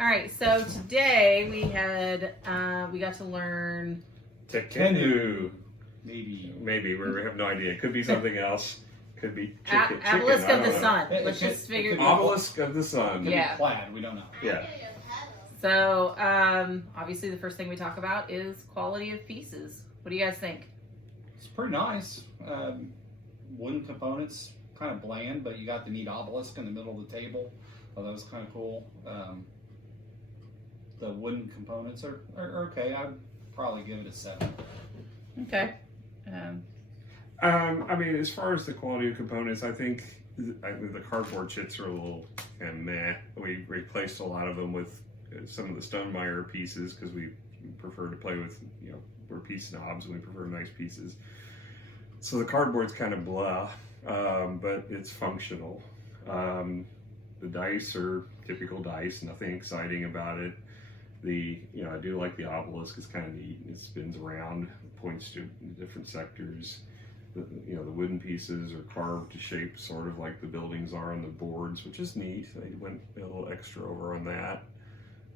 All right, so today we got to learn Tekhenu. Maybe. We have no idea. It could be something else. Could be chicken. Obelisk I of the don't know. Sun. Let's just figure. Obelisk of the Sun. Yeah. Plaid, we don't know. Yeah. So obviously the first thing we talk about is quality of pieces. What do you guys think? It's pretty nice. Wooden components, kind of bland, but you got the neat obelisk in the middle of the table. Oh, that was kind of cool. The wooden components are okay. I'd probably give it a 7. Okay. I mean, as far as the quality of components, I think the cardboard chits are a little kind of meh. We replaced a lot of them with some of the Stonemaier pieces because we prefer to play with, we're piece snobs and we prefer nice pieces. So the cardboard's kind of blah, but it's functional. The dice are typical dice, nothing exciting about it. I do like the obelisk. It's kind of neat. It spins around, points to different sectors. The wooden pieces are carved to shape sort of like the buildings are on the boards, which is neat. They went a little extra over on that.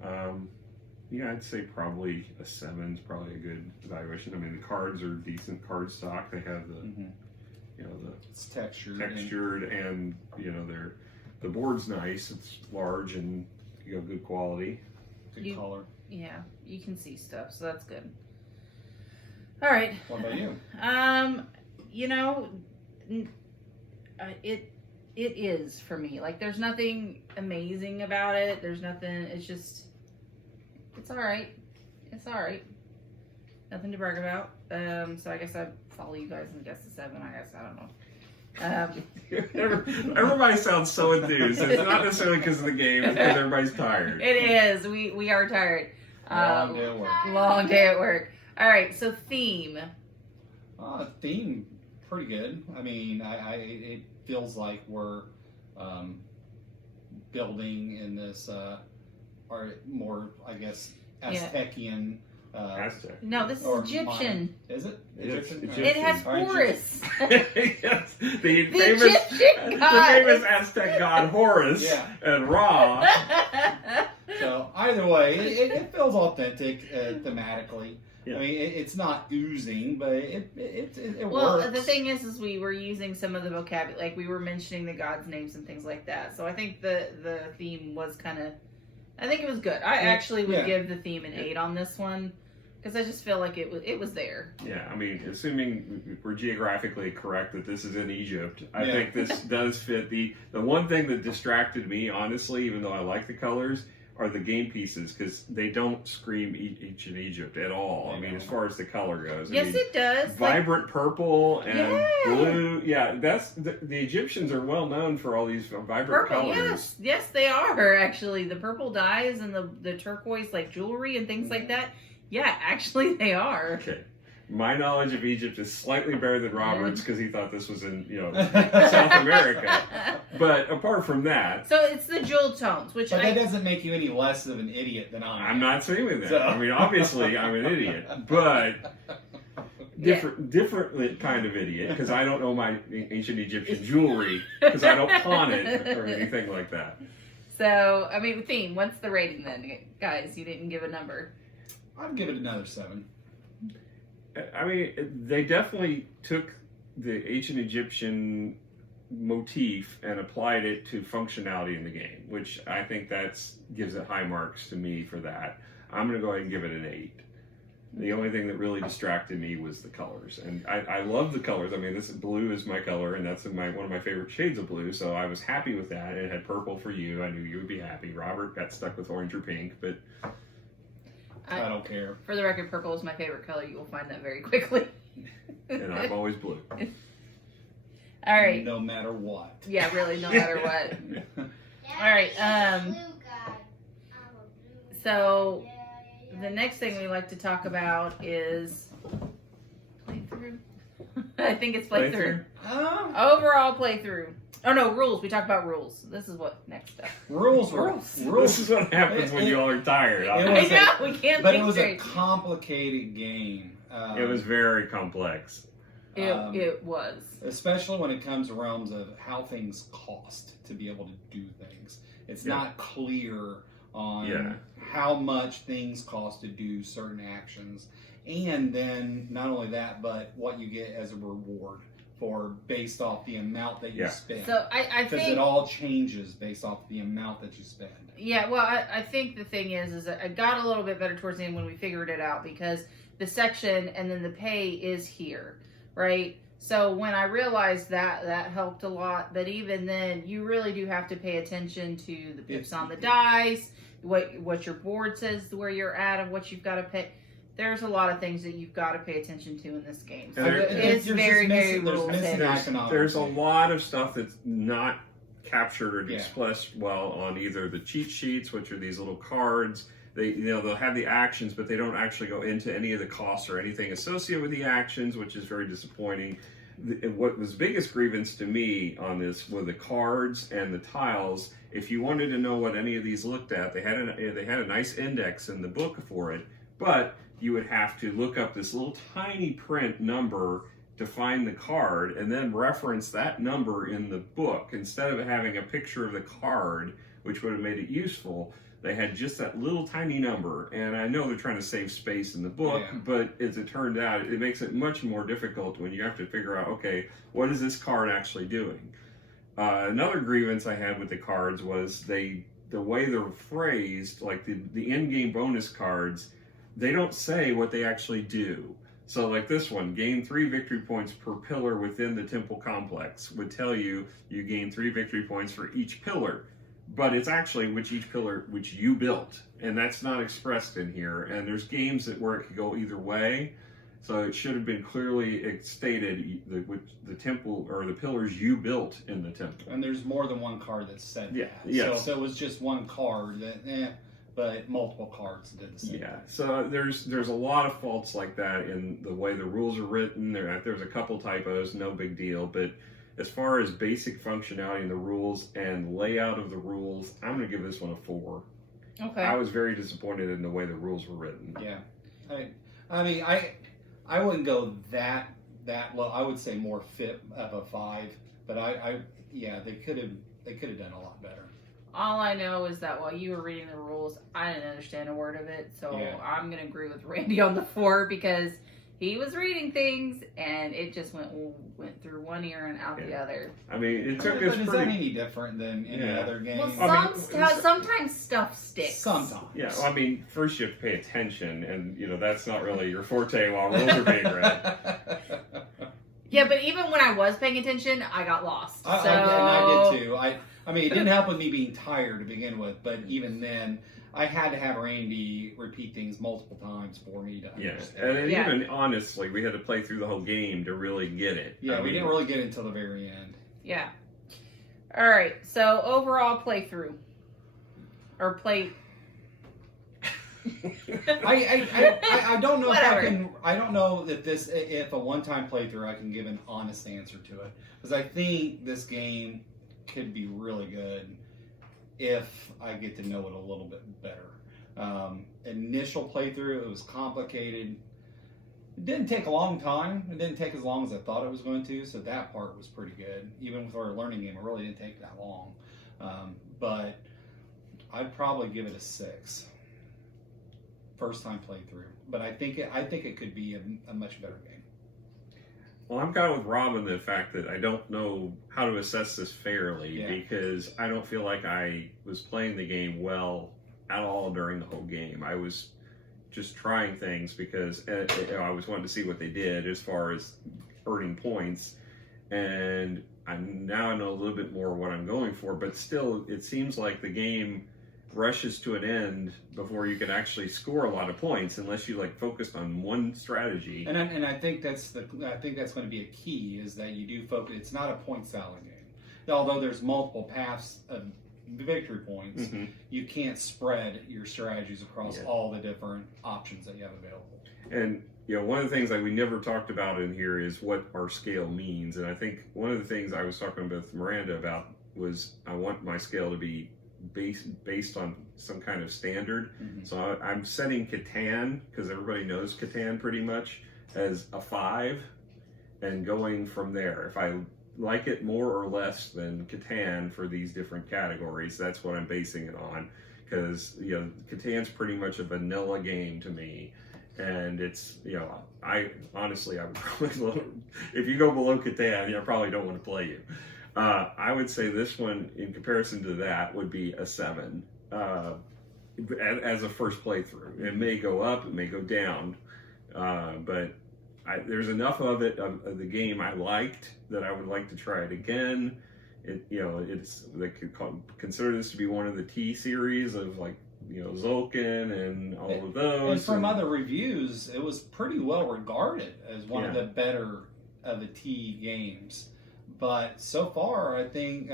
I'd say probably a 7 is probably a good evaluation. I mean, the cards are decent card stock. They have the, It's textured. and the board's nice. It's large and good quality. Good color. Yeah, you can see stuff, so that's good. All right. What about you? It is for me. Like, there's nothing amazing about it. There's nothing. It's all right. It's all right. Nothing to brag about. So I guess I'd follow you guys and guess a 7. I don't know. Everybody sounds so enthused. It's not necessarily because of the game, it's because everybody's tired. It is. We are tired. Long day at work. Long day at work. All right. So theme. Theme, pretty good. I mean, it feels like we're building in this, or more, I guess, Aztecian. Aztec. No, this is Egyptian. Is it? Egyptian. It has Horus. Yes, the Egyptian god. famous Aztec god Horus and Ra. So either way, it feels authentic thematically. Yeah. I mean, it's not oozing, but it Well, works. the thing is we were using some of the vocabulary, like we were mentioning the gods' names and things like that. So I think the theme was I think it was good. I actually would give the theme an 8 on this one. Because I just feel like it was there. Yeah, I mean, assuming we're geographically correct that this is in Egypt, I think this does fit. The one thing that distracted me, honestly, even though I like the colors, are the game pieces, because they don't scream ancient Egypt at all. I mean, as far as the color goes. Yes, it does. Vibrant purple and blue. Yeah, that's the Egyptians are well known for all these vibrant colors. Yes, they are, actually. The purple dyes and the turquoise, like, jewelry and things like that. Yeah, actually they are. Okay. My knowledge of Egypt is slightly better than Robert's because he thought this was in, South America. But apart from that... So it's the jewel tones, which But that doesn't make you any less of an idiot than I am. I'm not saying that. So. I mean, obviously, I'm an idiot. But different kind of idiot because I don't know my ancient Egyptian jewelry because I don't pawn it or anything like that. So, I mean, theme, what's the rating then? Guys, you didn't give a number. I'd give it another 7. I mean, they definitely took the ancient Egyptian motif and applied it to functionality in the game, which I think gives it high marks to me for that. I'm going to go ahead and give it an 8. The only thing that really distracted me was the colors, and I love the colors. I mean, this blue is my color, and that's one of my favorite shades of blue, so I was happy with that. It had purple for you. I knew you would be happy. Robert got stuck with orange or pink, but... I don't care. For the record, purple is my favorite color. You will find that very quickly. And I'm always blue. All right. No matter what. Yeah, really, no matter what. All right. So the next thing we like to talk about is playthrough. I think it's playthrough. Overall playthrough. Oh no, rules. We talked about rules. This is what next stuff. Rules. This is what happens when you all are tired. I know, we can't But think it was straight. a complicated game. It was very complex. It was. Especially when it comes to realms of how things cost to be able to do things. It's not clear on how much things cost to do certain actions, and then not only that, but what you get as a reward for based off the amount that you spend. So I think it all changes based off the amount that you spend. Yeah, well, I think the thing is that I got a little bit better towards the end when we figured it out, because the section and then the pay is here, right? So when I realized that helped a lot, but even then, you really do have to pay attention to the pips on the dice, what your board says, where you're at, and what you've got to pay. There's a lot of things that you've got to pay attention to in this game. So it's very rule heavy. There's a lot of stuff that's not captured or expressed well on either the cheat sheets, which are these little cards. They'll have the actions, but they don't actually go into any of the costs or anything associated with the actions, which is very disappointing. What was biggest grievance to me on this were the cards and the tiles. If you wanted to know what any of these looked at, they had a nice index in the book for it, but you would have to look up this little tiny print number to find the card and then reference that number in the book. Instead of having a picture of the card, which would have made it useful, they had just that little tiny number. And I know they're trying to save space in the book, but as it turned out, it makes it much more difficult when you have to figure out, okay, what is this card actually doing? Another grievance I had with the cards was the way they're phrased, like the in-game bonus cards, they don't say what they actually do. So like this one, gain 3 victory points per pillar within the temple complex, would tell you gain 3 victory points for each pillar. But it's actually each pillar which you built, and that's not expressed in here. And there's games where it could go either way, so it should have been clearly stated the temple or the pillars you built in the temple. And there's more than one card that said that. Yes. So it was just one card that, but multiple cards did the same. Yeah. So there's a lot of faults like that in the way the rules are written. There's a couple typos, no big deal, but as far as basic functionality in the rules and layout of the rules, I'm going to give this one a 4. Okay. I was very disappointed in the way the rules were written. Yeah. I mean, I wouldn't go that low. I would say more fit of a 5, but they could have done a lot better. All I know is that while you were reading the rules, I didn't understand a word of it, so I'm going to agree with Randy on the 4, because he was reading things and it just went through one ear and out the other. I mean, it took but us is that any different than any other game? Well, sometimes stuff sticks. Sometimes. Yeah, well, I mean, first you have to pay attention, and that's not really your forte while rules are being read. Yeah, but even when I was paying attention, I got lost. And I did too. I mean, it didn't help with me being tired to begin with, but even then, I had to have Randy repeat things multiple times for me to understand. And even honestly, we had to play through the whole game to really get it. Yeah, we didn't really get it until the very end. Yeah. All right. So overall playthrough, or play. I don't know Whatever. if I can. I don't know that if a one-time playthrough, I can give an honest answer to it, because I think this game could be really good if I get to know it a little bit better. Initial playthrough, it was complicated. It didn't take a long time. It didn't take as long as I thought it was going to, so that part was pretty good. Even with our learning game, it really didn't take that long. But I'd probably give it a 6. First time playthrough. But I think it could be a much better game. Well, I'm kind of with Rob in the fact that I don't know how to assess this fairly, because I don't feel like I was playing the game well at all during the whole game. I was just trying things because I was wanting to see what they did as far as earning points, and I now know a little bit more what I'm going for, but still it seems like the game rushes to an end before you can actually score a lot of points unless you focused on one strategy. And I think that's going to be a key, is that you do focus. It's not a point salad game. Although there's multiple paths of victory points, you can't spread your strategies across all the different options that you have available. And one of the things that we never talked about in here is what our scale means. And I think one of the things I was talking with Miranda about was I want my scale to be based on some kind of standard. So I'm setting Catan, because everybody knows Catan pretty much, as a 5, and going from there. If I like it more or less than Catan for these different categories. That's what I'm basing it on, because Catan's pretty much a vanilla game to me, and it's I honestly I would probably if you go below Catan, I probably don't want to play you. I would say this one, in comparison to that, would be a 7 as a first playthrough. It may go up, it may go down, but there's enough of it of the game I liked that I would like to try it again. They could consider this to be one of the T series of Zulkin and all of those. And from other reviews, it was pretty well regarded as one of the better of the T games. But so far, I think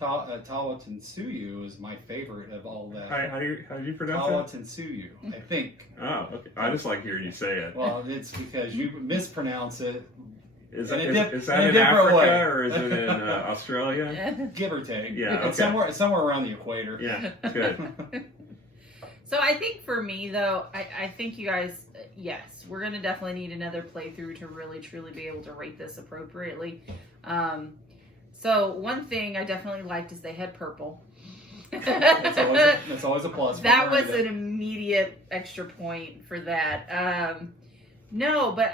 Tawatansuyu is my favorite of all that. How do you pronounce it? Tawatansuyu, I think. Oh, okay. I just like hearing you say it. Well, it's because you mispronounce it. Is in that in different Africa way. or is it in Australia? Give or take. Yeah, It's okay. somewhere around the equator. Yeah, good. So I think for me, though, I think you guys, yes, we're going to definitely need another playthrough to really, truly be able to rate this appropriately. So one thing I definitely liked is they had purple. That's always a plus. That was an immediate extra point for that. No, but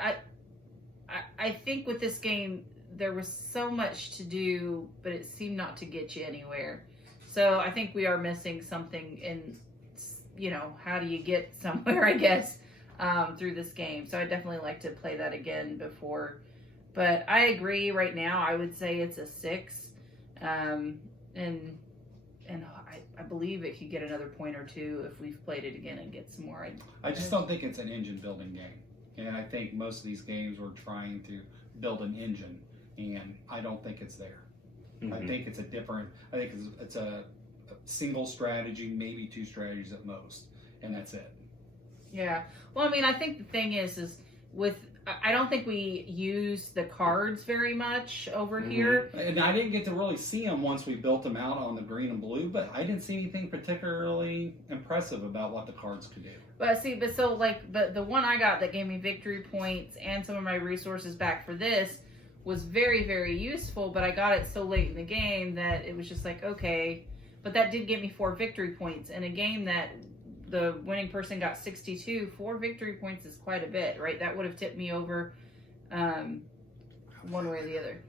I think with this game, there was so much to do, but it seemed not to get you anywhere. So I think we are missing something in, how do you get somewhere, I guess, through this game. So I definitely like to play that again before. But I agree right now, I would say it's a 6. And I believe it could get another point or 2 if we've played it again and get some more. I just don't think it's an engine building game. And I think most of these games were trying to build an engine, and I don't think it's there. Mm-hmm. I think it's it's a single strategy, maybe 2 strategies at most, and that's it. Yeah. Well, I mean, I think the thing is I don't think we use the cards very much over here. And I didn't get to really see them once we built them out on the green and blue, but I didn't see anything particularly impressive about what the cards could do. But the one I got that gave me victory points and some of my resources back for this was very, very useful, but I got it so late in the game that it was just like, okay. But that did give me 4 victory points. In a game that the winning person got 62, 4 victory points is quite a bit, right? That would have tipped me over one way or the other.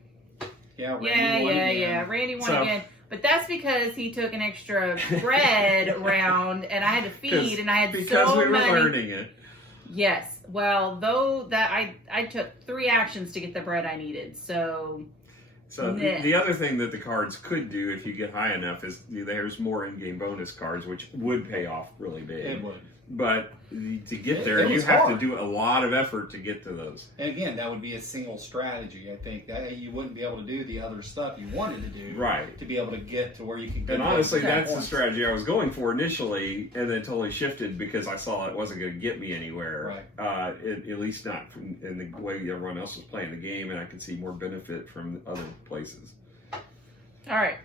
Yeah, Randy won again. Randy won again. But that's because he took an extra bread round, and I had to feed, and I had because we were many. learning it. Yes. Well, though that I took 3 actions to get the bread I needed, so. So the other thing that the cards could do if you get high enough is there's more in-game bonus cards, which would pay off really big. It would. But to get there, you have to do a lot of effort to get to those. And again, that would be a single strategy. I think that you wouldn't be able to do the other stuff you wanted to do, right? To be able to get to where you could get. And honestly, that's the strategy I was going for initially, and then totally shifted because I saw it wasn't going to get me anywhere. Right. At least not in the way everyone else was playing the game, and I could see more benefit from other places. All right.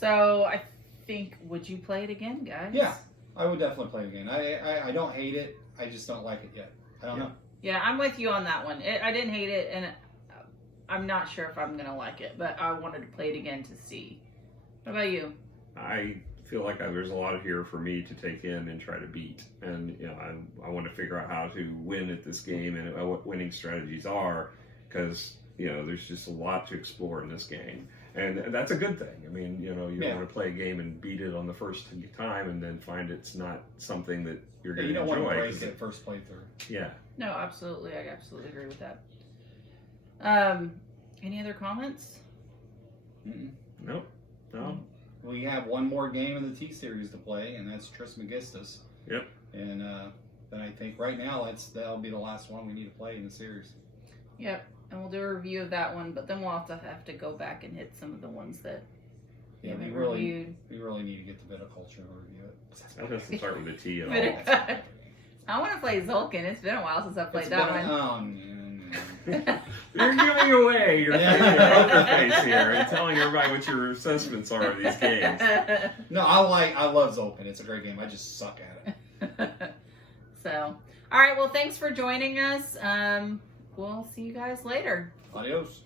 So I think, would you play it again, guys? Yeah. I would definitely play it again. I don't hate it. I just don't like it yet. I don't know. Yeah, I'm with you on that one. I didn't hate it, and I'm not sure if I'm going to like it, but I wanted to play it again to see. What about you? I feel like there's a lot here for me to take in and try to beat. And I want to figure out how to win at this game and what winning strategies are, because there's just a lot to explore in this game. And that's a good thing. I mean, you don't want to play a game and beat it on the first time and then find it's not something that you're going to enjoy. You don't want to break it first playthrough. Yeah. No, absolutely. I absolutely agree with that. Any other comments? Mm-mm. Nope. No. We have one more game in the T series to play, and that's Trismegistus. Yep. And then I think right now that'll be the last one we need to play in the series. Yep. And we'll do a review of that one, but then we'll also have to go back and hit some of the ones that we haven't reviewed. We really need to get to Viticulture and review it. That doesn't start with a T at all. I want to play Zulkin. It's been a while since I've played that one. You're giving away your poker face here and telling everybody what your assessments are of these games. No, I love Zulkin. It's a great game. I just suck at it. So, all right. Well, thanks for joining us. We'll see you guys later. Adios.